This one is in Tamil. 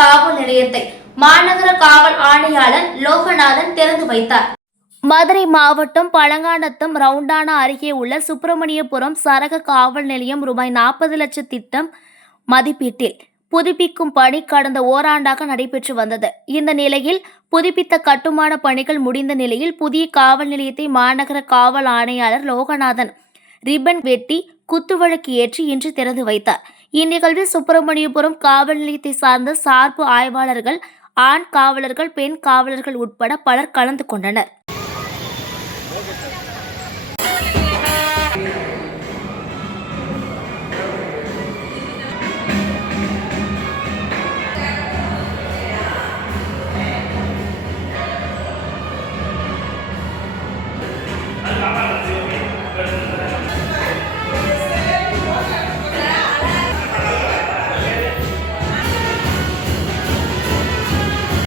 காவல் நிலையத்தை மாநகர காவல் ஆணையாளர் லோகநாதன் திறந்து வைத்தார். மதுரை மாவட்டம் பழங்காநத்தம் ரவுண்டானா அருகே உள்ள சுப்பிரமணியபுரம் சரக காவல் நிலையம் ரூபாய் 40 லட்சம் திட்டம் மதிப்பீட்டில் புதுப்பிக்கும் பணி கடந்த ஓராண்டாக நடைபெற்று வந்தது. இந்த நிலையில் புதுப்பித்த கட்டுமான பணிகள் முடிந்த நிலையில் புதிய காவல் நிலையத்தை மாநகர காவல் ஆணையாளர் லோகநாதன் ரிப்பன் வெட்டி குத்துவிளக்கு ஏற்றி இன்று திறந்து வைத்தார். இந்நிகழ்வில் சுப்பிரமணியபுரம் காவல் நிலையத்தை சார்ந்த சார்பு ஆய்வாளர்கள், ஆண் காவலர்கள், பெண் காவலர்கள் உட்பட பலர் கலந்து கொண்டனர்.